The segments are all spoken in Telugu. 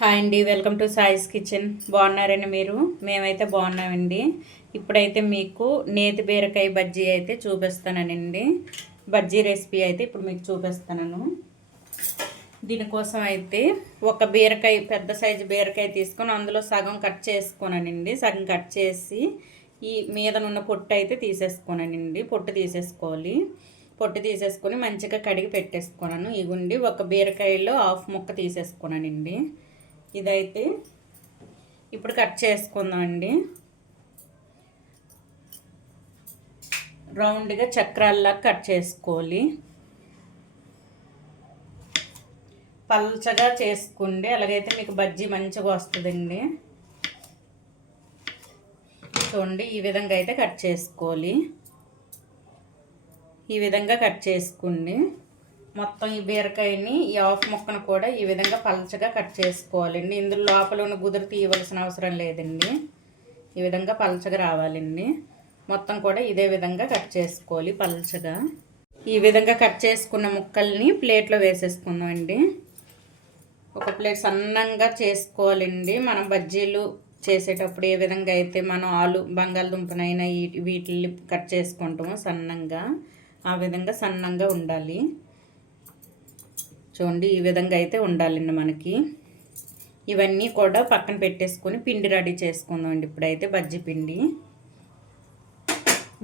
హాయ్ అండి, వెల్కమ్ టు సాయిస్ కిచెన్. బాగున్నారండి మీరు? మేమైతే బాగున్నామండి. ఇప్పుడైతే మీకు నేతి బీరకాయ బజ్జీ అయితే చూపిస్తానండి. బజ్జీ రెసిపీ అయితే ఇప్పుడు మీకు చూపిస్తాను. దీనికోసం అయితే ఒక బీరకాయ, పెద్ద సైజు బీరకాయ తీసుకొని అందులో సగం కట్ చేసుకున్నానండి. సగం కట్ చేసి ఈ మీదనున్న పొట్టు అయితే తీసేసుకోనండి. పొట్టు తీసేసుకోవాలి. పొట్టు తీసేసుకొని మంచిగా కడిగి పెట్టేసుకున్నాను. ఇగుండి ఒక బీరకాయలో హాఫ్ ముక్క తీసేసుకున్నానండి. ఇదైతే ఇప్పుడు కట్ చేసుకుందామండి. రౌండ్గా చక్రాల్లా కట్ చేసుకోవాలి. పల్చగా చేసుకోండి, అలాగైతే మీకు బజ్జీ మంచిగా వస్తుందండి. చూడండి, ఈ విధంగా అయితే కట్ చేసుకోవాలి. ఈ విధంగా కట్ చేసుకోండి. మొత్తం ఈ బీరకాయని, ఈ హాఫ్ ముక్కను కూడా ఈ విధంగా పల్చగా కట్ చేసుకోవాలండి. ఇందులో లోపల ఉన్న గుదురు తీయవలసిన అవసరం లేదండి. ఈ విధంగా పల్చగా రావాలండి. మొత్తం కూడా ఇదే విధంగా కట్ చేసుకోవాలి పల్చగా. ఈ విధంగా కట్ చేసుకున్న ముక్కల్ని ప్లేట్లో వేసేసుకుందామండి. ఒక ప్లేట్ సన్నంగా చేసుకోవాలండి. మనం బజ్జీలు చేసేటప్పుడు ఏ విధంగా అయితే మనం ఆలు బంగాళదుంపనైనా వీటిని కట్ చేసుకుంటామో సన్నంగా, ఆ విధంగా సన్నంగా ఉండాలి. చూడండి, ఈ విధంగా అయితే ఉండాలండి మనకి. ఇవన్నీ కూడా పక్కన పెట్టేసుకొని పిండి రెడీ చేసుకుందామండి. ఇప్పుడైతే బజ్జీ పిండి.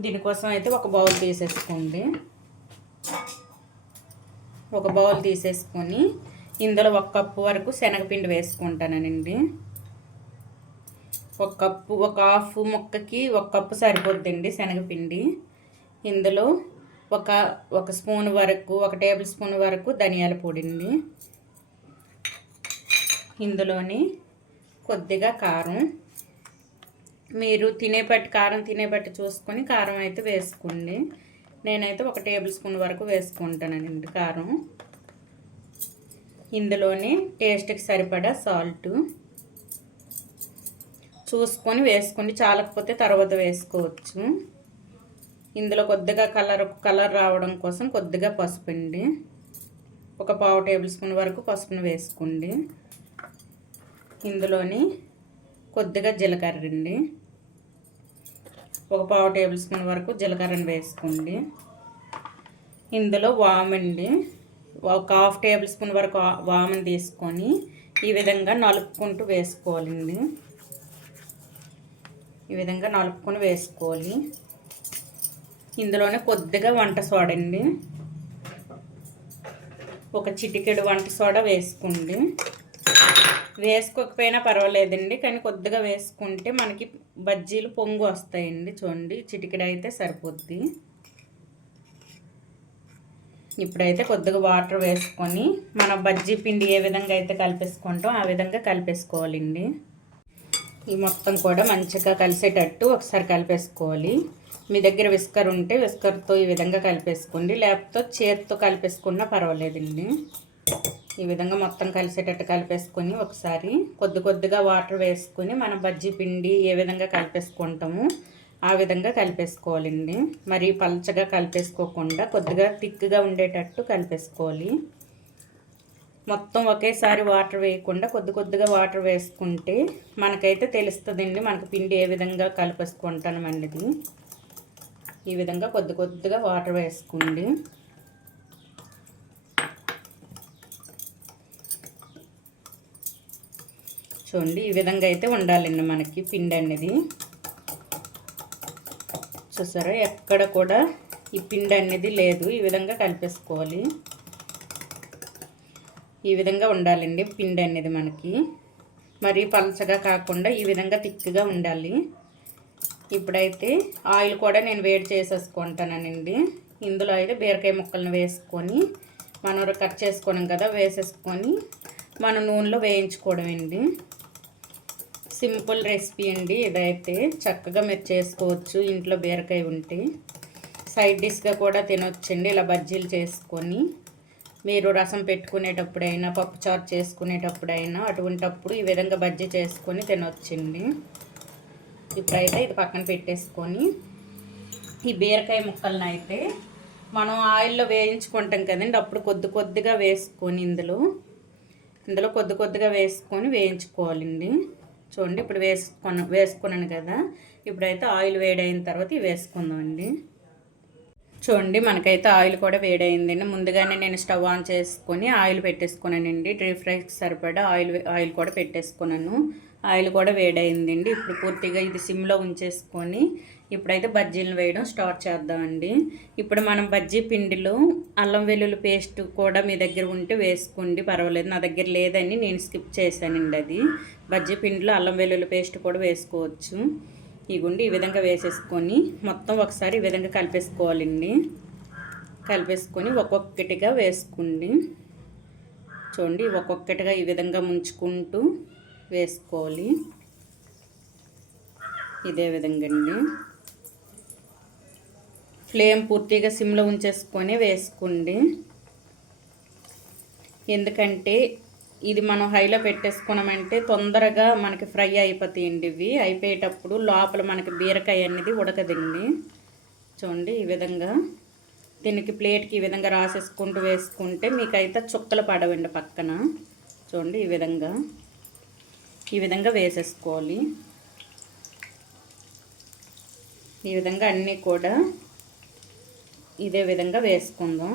దీనికోసం అయితే ఒక బౌల్ తీసేసుకోండి. ఒక బౌల్ తీసేసుకొని ఇందులో 1 కప్పు వరకు శనగపిండి వేసుకుంటానండి. 1 కప్పు, ఒక హాఫ్ ముక్కకి 1 కప్పు సరిపోద్దండి శనగపిండి. ఇందులో ఒక స్పూన్ వరకు, 1 టేబుల్ స్పూన్ వరకు ధనియాల పొడి అండి. ఇందులోని కొద్దిగా కారం, మీరు కారం తినేపట్టి చూసుకొని కారం అయితే వేసుకోండి. నేనైతే 1 టేబుల్ స్పూన్ వరకు వేసుకుంటానండి కారం. ఇందులోని టేస్ట్కి సరిపడా సాల్ట్ చూసుకొని వేసుకోండి, చాలకపోతే తర్వాత వేసుకోవచ్చు. ఇందులో కొద్దిగా కలర్ రావడం కోసం కొద్దిగా పసుపు అండి. ఒక 1/2 టేబుల్ స్పూన్ వరకు పసుపును వేసుకోండి. ఇందులోని కొద్దిగా జీలకర్ర అండి. ఒక 1/2 టేబుల్ స్పూన్ వరకు జీలకర్రను వేసుకోండి. ఇందులో వామండి, ఒక 1/2 టేబుల్ స్పూన్ వరకు వామని తీసుకొని ఈ విధంగా నలుపుకుంటూ వేసుకోవాలండి. ఈ విధంగా నలుపుకొని వేసుకోవాలి. ఇందులోనే కొద్దిగా వంట సోడా అండి, ఒక చిటికెడు వంట సోడా వేసుకోండి. వేసుకోకపోయినా పర్వాలేదండి, కానీ కొద్దిగా వేసుకుంటే మనకి బజ్జీలు పొంగు వస్తాయండి. చూడండి, చిటికెడు అయితే సరిపోద్ది. ఇప్పుడైతే కొద్దిగా వాటర్ వేసుకొని మన బజ్జీ పిండి ఏ విధంగా అయితే కలిపేసుకుంటాం ఆ విధంగా కలిపేసుకోవాలండి. ఈ మొత్తం కూడా మంచిగా కలిసేటట్టు ఒకసారి కలిపేసుకోవాలి. మీ దగ్గర విస్కర్ ఉంటే విస్కర్తో ఈ విధంగా కలిపేసుకోండి, లేకపోతే చేతితో కలిపేసుకున్నా పర్వాలేదండి. ఈ విధంగా మొత్తం కలిసేటట్టు కలిపేసుకొని ఒకసారి కొద్దిగా వాటర్ వేసుకొని మన బజ్జీ పిండి ఏ విధంగా కలిపేసుకుంటామో ఆ విధంగా కలిపేసుకోవాలండి. మరి పల్చగా కలిపేసుకోకుండా కొద్దిగా థిక్గా ఉండేటట్టు కలిపేసుకోవాలి. మొత్తం ఒకేసారి వాటర్ వేయకుండా కొద్దిగా వాటర్ వేసుకుంటే మనకైతే తెలుస్తుందండి మనకు పిండి ఏ విధంగా కలిపేసుకుంటాను అనేది. ఈ విధంగా కొద్దిగా వాటర్ వేసుకోండి. చూడండి, ఈ విధంగా అయితే ఉండాలండి మనకి పిండి అనేది. చూసారా, ఎక్కడ కూడా ఈ పిండి అనేది లేదు. ఈ విధంగా కలిపేసుకోవాలి. ఈ విధంగా ఉండాలండి పిండి అనేది మనకి. మరీ పలచగా కాకుండా ఈ విధంగా థిక్గా ఉండాలి. ఇప్పుడైతే ఆయిల్ కూడా నేను వేడి చేసేసుకుంటానండి. ఇందులో అయితే బీరకాయ ముక్కలను వేసుకొని మనం కట్ చేసుకున్నాం కదా, వేసేసుకొని మనం నూనెలో వేయించుకోవడం అండి. సింపుల్ రెసిపీ అండి ఇదైతే. చక్కగా మీరు చేసుకోవచ్చు ఇంట్లో బీరకాయ ఉంటే. సైడ్ డిష్గా కూడా తినొచ్చండి ఇలా బజ్జీలు చేసుకొని. మీరు రసం పెట్టుకునేటప్పుడైనా, పప్పుచారు చేసుకునేటప్పుడైనా అటువంటప్పుడు ఈ విధంగా బజ్జీ చేసుకొని తినొచ్చండి. ఇప్పుడైతే ఇది పక్కన పెట్టేసుకొని ఈ బీరకాయ ముక్కలను అయితే మనం ఆయిల్లో వేయించుకుంటాం కదండి, అప్పుడు కొద్దిగా వేసుకొని ఇందులో ఇందులో కొద్ది కొద్దిగా వేసుకొని వేయించుకోవాలండి. చూడండి ఇప్పుడు వేసుకున్నాను కదా, ఇప్పుడైతే ఆయిల్ వేడైన తర్వాత ఇవి వేసుకుందామండి. చూడండి మనకైతే ఆయిల్ కూడా వేడైందండి. ముందుగానే నేను స్టవ్ ఆన్ చేసుకొని ఆయిల్ పెట్టేసుకున్నానండి. డీప్ ఫ్రైకి సరిపడా ఆయిల్ కూడా పెట్టేసుకున్నాను. ఆయిల్ కూడా వేడైందండి. ఇప్పుడు పూర్తిగా ఇది సిమ్లో ఉంచేసుకొని ఇప్పుడైతే బజ్జీలను వేయడం స్టార్ట్ చేద్దామండి. ఇప్పుడు మనం బజ్జీ పిండిలో అల్లం వెల్లుల్లి పేస్ట్ కూడా మీ దగ్గర ఉంటే వేసుకోండి, పర్వాలేదు. నా దగ్గర లేదని నేను స్కిప్ చేశానండి. అది బజ్జీ పిండిలో అల్లం వెల్లుల్లి పేస్ట్ కూడా వేసుకోవచ్చు. ఇగుండి ఈ విధంగా వేసేసుకొని మొత్తం ఒకసారి ఈ విధంగా కలిపేసుకోవాలండి. కలిపేసుకొని ఒక్కొక్కటిగా వేసుకోండి. చూడండి ఒక్కొక్కటిగా ఈ విధంగా ముంచుకుంటూ వేసుకోవాలి. ఇదే విధంగా అండి. ఫ్లేమ్ పూర్తిగా సిమ్లో ఉంచేసుకొని వేసుకోండి. ఎందుకంటే ఇది మనం హైలో పెట్టేసుకున్నామంటే తొందరగా మనకి ఫ్రై అయిపోతాయండి. ఇవి అయిపోయేటప్పుడు లోపల మనకి బీరకాయ అనేది ఉడకదండి. చూడండి ఈ విధంగా దీనికి ప్లేట్కి ఈ విధంగా రాసేసుకుంటూ వేసుకుంటే మీకైతే చుక్కలు పడవండి పక్కన. చూడండి ఈ విధంగా వేసేసుకోవాలి. ఈ విధంగా అన్నీ కూడా ఇదే విధంగా వేసుకుందాం.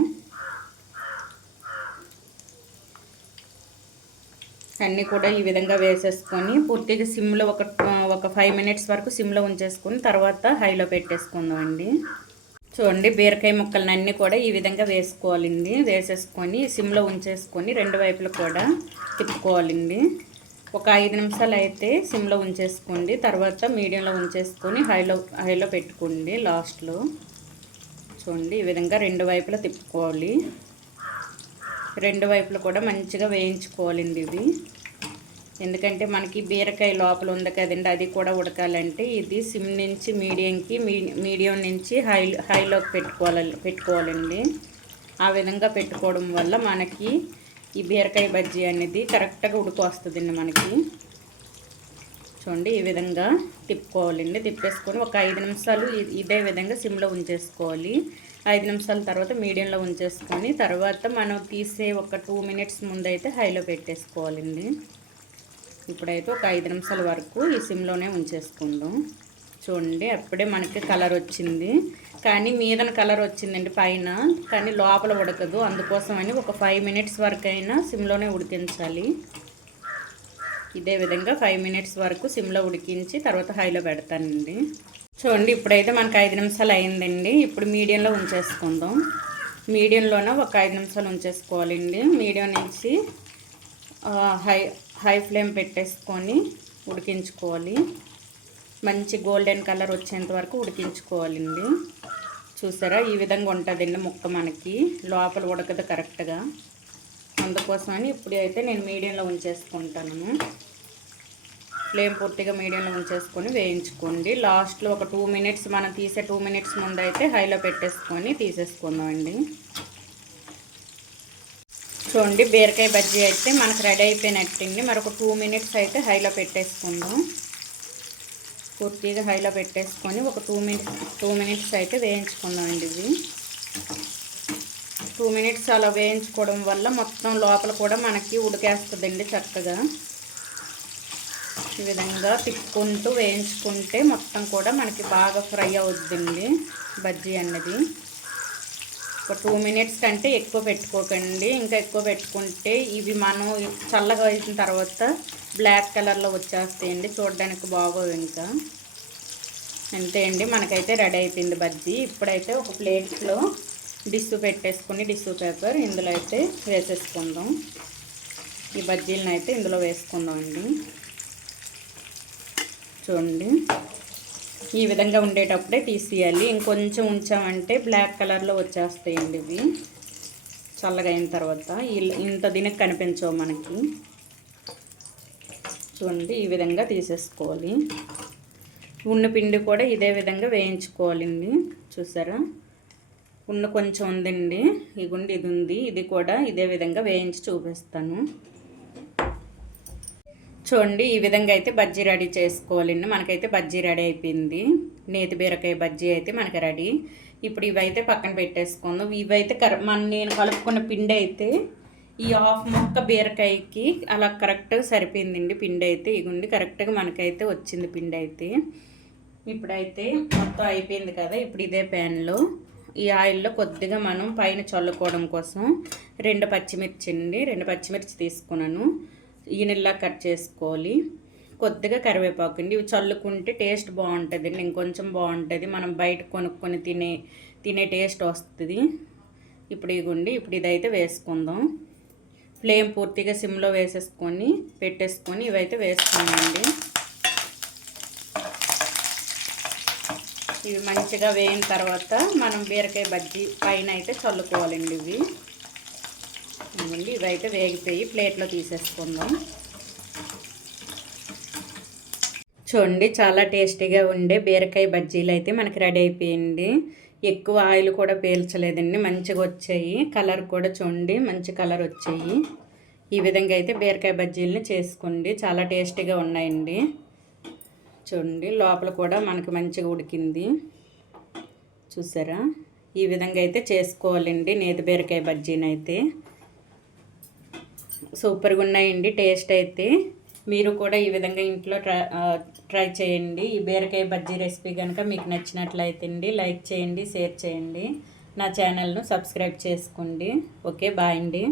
అన్నీ కూడా ఈ విధంగా వేసేసుకొని పూర్తిగా సిమ్లో ఒక 5 మినిట్స్ వరకు సిమ్లో ఉంచేసుకొని తర్వాత హైలో పెట్టేసుకుందాం అండి. చూడండి బీరకాయ ముక్కలను అన్నీ కూడా ఈ విధంగా వేసుకోవాలండి. వేసేసుకొని సిమ్లో ఉంచేసుకొని రెండు వైపులు కూడా తిప్పుకోవాలండి. ఒక 5 నిమిషాలు అయితే సిమ్లో ఉంచేసుకోండి. తర్వాత మీడియంలో ఉంచేసుకొని హైలో పెట్టుకోండి లాస్ట్లో. చూడండి ఈ విధంగా రెండు వైపులా తిప్పుకోవాలి. రెండు వైపులు కూడా మంచిగా వేయించుకోవాలండి ఇవి. ఎందుకంటే మనకి బీరకాయ లోపల ఉంది కదండి, అది కూడా ఉడకాలంటే ఇది సిమ్ నుంచి మీడియం నుంచి హైలోకి పెట్టుకోవాలండి. ఆ విధంగా పెట్టుకోవడం వల్ల మనకి ఈ బీరకాయ బజ్జీ అనేది కరెక్ట్గా ఉడికొస్తుందండి మనకి. చూడండి ఈ విధంగా తిప్పుకోవాలండి. తిప్పేసుకొని ఒక 5 నిమిషాలు ఇదే విధంగా సిమ్లో ఉంచేసుకోవాలి. 5 నిమిషాల తర్వాత మీడియంలో ఉంచేసుకొని తర్వాత మనం తీసే ఒక 2 మినిట్స్ ముందైతే హైలో పెట్టేసుకోవాలండి. ఇప్పుడైతే ఒక 5 నిమిషాల వరకు ఈ సిమ్లోనే ఉంచేసుకుందాం. చూడండి అప్పుడే మనకి కలర్ వచ్చింది, కానీ మీదన కలర్ వచ్చిందండి పైన, కానీ లోపల ఉడకదు. అందుకోసమని ఒక 5 మినిట్స్ వరకు అయినా సిమ్లోనే ఉడికించాలి. ఇదే విధంగా 5 మినిట్స్ వరకు సిమ్లో ఉడికించి తర్వాత హైలో పెడతానండి. చూడండి ఇప్పుడైతే మనకు 5 నిమిషాలు అయిందండి. ఇప్పుడు మీడియంలో ఉంచేసుకుందాం. మీడియంలోనే ఒక 5 నిమిషాలు ఉంచేసుకోవాలండి. మీడియం నుంచి హై ఫ్లేమ్ పెట్టేసుకొని ఉడికించుకోవాలి. మంచి గోల్డెన్ కలర్ వచ్చేంత వరకు ఉడికించుకోవాలండి. చూసారా ఈ విధంగా ఉంటుందండి ముక్క, మనకి లోపల ఉడకదు కరెక్ట్గా. అందుకోసమని ఇప్పుడు అయితే నేను మీడియంలో ఉంచేసుకుంటాను. ఫ్లేమ్ పూర్తిగా మీడియంలో ఉంచేసుకొని వేయించుకోండి. లాస్ట్లో ఒక 2 మినిట్స్ మనం తీసే 2 మినిట్స్ ముందు అయితే హైలో పెట్టేసుకొని తీసేసుకుందామండి. చూడండి బీరకాయ బజ్జీ అయితే మనకు రెడీ అయిపోయినట్టండి. మరొక 2 మినిట్స్ అయితే హైలో పెట్టేసుకుందాం. పూర్తిగా హైలో పెట్టేసుకొని ఒక 2 మినిట్స్ అయితే వేయించుకుందామండి. ఇవి 2 మినిట్స్ అలా వేయించుకోవడం వల్ల మొత్తం లోపల కూడా మనకి ఉడికేస్తుందండి చక్కగా. ఈ విధంగా తిప్పుకుంటూ వేయించుకుంటే మొత్తం కూడా మనకి బాగా ఫ్రై అవుతుందండి బజ్జీ అన్నది. ఒక 2 మినిట్స్ కంటే ఎక్కువ పెట్టుకోకండి. ఇంకా ఎక్కువ పెట్టుకుంటే ఇవి మనం చల్లగా అయిన తర్వాత బ్లాక్ కలర్లో వచ్చేస్తాయండి, చూడడానికి బాగోవు. ఇంకా అంతే అండి, మనకైతే రెడీ అయిపోయింది బజ్జీ. ఇప్పుడైతే ఒక ప్లేట్లో డిష్ పెట్టేసుకుని టిష్యూ పేపర్ ఇందులో అయితే వేసేసుకుందాం. ఈ బజ్జీలను అయితే ఇందులో వేసుకుందాం అండి. చూడండి ఈ విధంగా ఉండేటప్పుడే తీసేయాలి. ఇంకొంచెం ఉంచామంటే బ్లాక్ కలర్లో వచ్చేస్తాయండి ఇవి చల్లగా అయిన తర్వాత. ఇంత దీనికి కనిపించవు మనకి. చూడండి ఈ విధంగా తీసేసుకోవాలి. ఉన్న పిండి కూడా ఇదే విధంగా వేయించుకోవాలండి. చూసారా ఉన్న కొంచెం ఉందండి, ఈ గుండి ఇది ఉంది, ఇది కూడా ఇదే విధంగా వేయించి చూపిస్తాను. చూడండి ఈ విధంగా అయితే బజ్జీ రెడీ చేసుకోవాలండి. మనకైతే బజ్జీ రెడీ అయిపోయింది. నేతి బీరకాయ బజ్జీ అయితే మనకి రెడీ. ఇప్పుడు ఇవైతే పక్కన పెట్టేసుకుందాం. ఇవైతే నేను కలుపుకున్న పిండి అయితే ఈ హాఫ్ ముక్క బీరకాయకి అలా కరెక్ట్గా సరిపోయిందండి పిండి అయితే. ఇగుండి కరెక్ట్గా మనకైతే వచ్చింది పిండి అయితే. ఇప్పుడైతే మొత్తం అయిపోయింది కదా. ఇప్పుడు ఇదే ప్యాన్లో ఈ ఆయిల్లో కొద్దిగా మనం పైన చల్లుకోవడం కోసం 2 పచ్చిమిర్చి అండి, 2 పచ్చిమిర్చి తీసుకున్నాను. ఈనెల్లా కట్ చేసుకోవాలి. కొద్దిగా కరివేపాకు అండి. ఇవి చల్లుకుంటే టేస్ట్ బాగుంటుందండి, ఇంకొంచెం బాగుంటుంది. మనం బయట కొనుక్కొని తినే టేస్ట్ వస్తుంది. ఇప్పుడు ఇగుండి ఇప్పుడు ఇదైతే వేసుకుందాం. ఫ్లేమ్ పూర్తిగా సిమ్లో వేసేసుకొని పెట్టేసుకొని ఇవైతే వేసుకున్నామండి. ఇవి మంచిగా వేయిన తర్వాత మనం బీరకాయ బజ్జీ పైన అయితే చల్లుకోవాలండి. ఇవైతే వేగిపోయి ప్లేట్లో తీసేసుకుందాం. చూడండి, చాలా టేస్టీగా ఉండే బీరకాయ బజ్జీలు అయితే మనకి రెడీ అయిపోయింది. ఎక్కువ ఆయిల్ కూడా పీల్చలేదండి, మంచిగా వచ్చాయి. కలర్ కూడా చూడండి మంచి కలర్ వచ్చాయి. ఈ విధంగా అయితే బీరకాయ బజ్జీలని చేసుకోండి, చాలా టేస్టీగా ఉన్నాయండి. చూడండి, లోపల కూడా మనకి మంచిగా ఉడికింది. చూసారా? ఈ విధంగా అయితే చేసుకోవాలండి నేతి బీరకాయ బజ్జీని అయితే. సూపర్గా ఉన్నాయండి టేస్ట్ అయితే. మీరు కూడా ఈ విధంగా ఇంట్లో ట్రై చేయండి. ఈ బీరకాయ బజ్జీ రెసిపీ కనుక మీకు నచ్చినట్లయితే అండి లైక్ చేయండి, షేర్ చేయండి, నా ఛానల్ను సబ్స్క్రైబ్ చేసుకోండి. ఓకే, బాయ్ అండి.